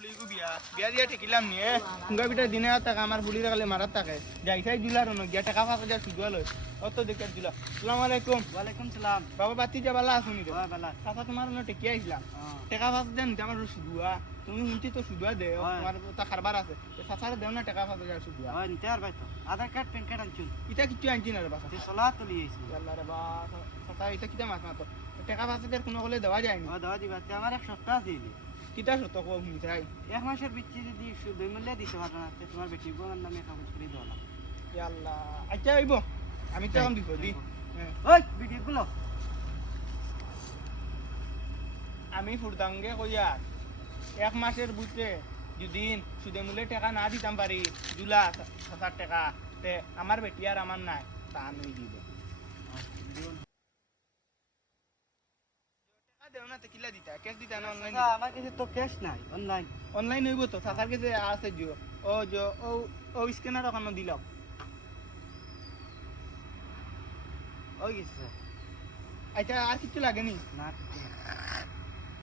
ফুলিগু বিয়া বিয়া দিয়া ঠেকিলাম নিয়ে ফুঙ্গা বিটা দিনে টাকা আমার ফুলি রাখলে মারার টাকা যাইছাই জুলার ন গিয়া টাকা 5000 সুদুয়া লই অত দেখে দিলা আসসালামু আলাইকুম ওয়ালাইকুম সালাম বাবা বাতি যা বালা আসুনি রে ওয়া বালা টাকা তোমার ন ঠেকি আইছিলাম টাকা 5000 দেন আমার সুদুয়া তুমি হুঁচি তো সুদুয়া দে তোমার তা খারবার আছে সাসারে দেও না টাকা 5000 সুদুয়া ওই নিতে আর ভাই তো আধার কার্ড প্যান কার্ড আনছুন এটা কিছু আনছি না রে বাবা তুই সলাত তো লিয়েছি আল্লাহ রে বা সাসা এটা কিটা মাছ মাতো টাকা 5000 কোনো হলে দেওয়া যায় না ও দাও দিবা তে আমার এক সপ্তাহ দিলি কিটা সত্য কো হুঁচাই এক মাসের বিচ্ছি যদি দুই মূল্যে দিতে পারবে না তে তোমার বেটি বোনের নামে কাগজ করে দাও না আল্লাহ আচ্ছা আইব আমি তো এখন দিব দি ওই বিটি গুলো আমি ফুরদাঙ্গে কইয়া এক মাসের বুঝতে যদি সুদে মূলে টাকা না দিতাম পারি 2,000 টাকা তে আমার বেটি আর আমার নাই তা আমি দিব টাকা দেও না তে কিলা দিতা ক্যাশ দিতা না অনলাইন আমার কাছে তো ক্যাশ নাই অনলাইন অনলাইন হইব তো সাসার কাছে আছে জিও ও জো ও স্ক্যানার ওখানে দিল ওই গেছে আচ্ছা আর কিছু লাগেনি না কিছু না।